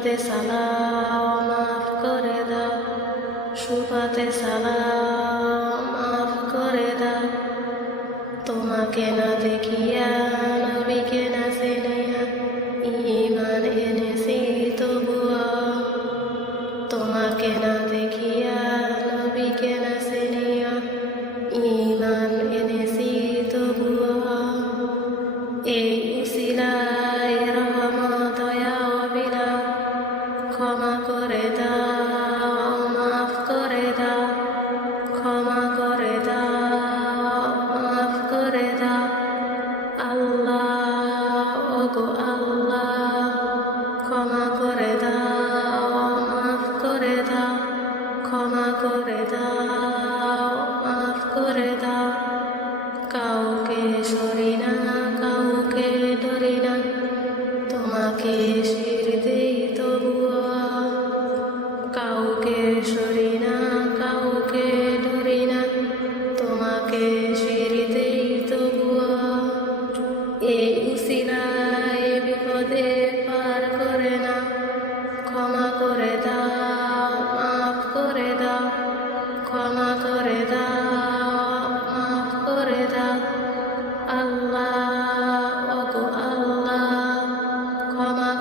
সুপাতে সালাম মাফ করে দাও সুপাতে সালাম মাফ করে দাও। তোমাকে না দেখিয়া নবীকে না চিনিয়া ক্ষমা করে দাও, মাফ করে দাও, ক্ষমা করে দাও, মাফ করে দাও। কাউকে সরি না, কাউকে ধরি না, তোমাকে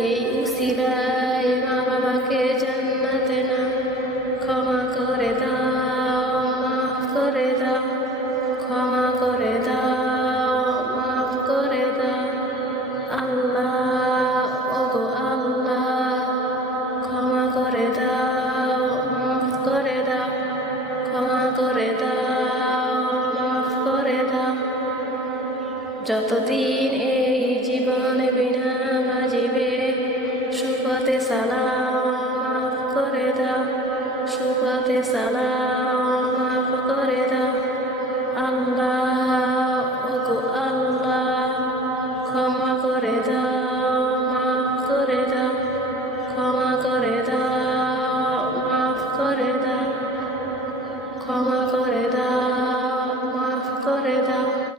এই মা বাবাকে না ক্ষমা করে দাও, মাফ করে দাও, ক্ষমা করে দাও, মাফ করে দাও। আল্লাহ আল্লাহ, ক্ষমা করে দাও, মাফ করে দাও, ক্ষমা করে দাও, মাফ করে দাও। যতদিন এই জীবনে বিনা বাজিবে সুপথে সালাম করে দাও সুপথে সালাম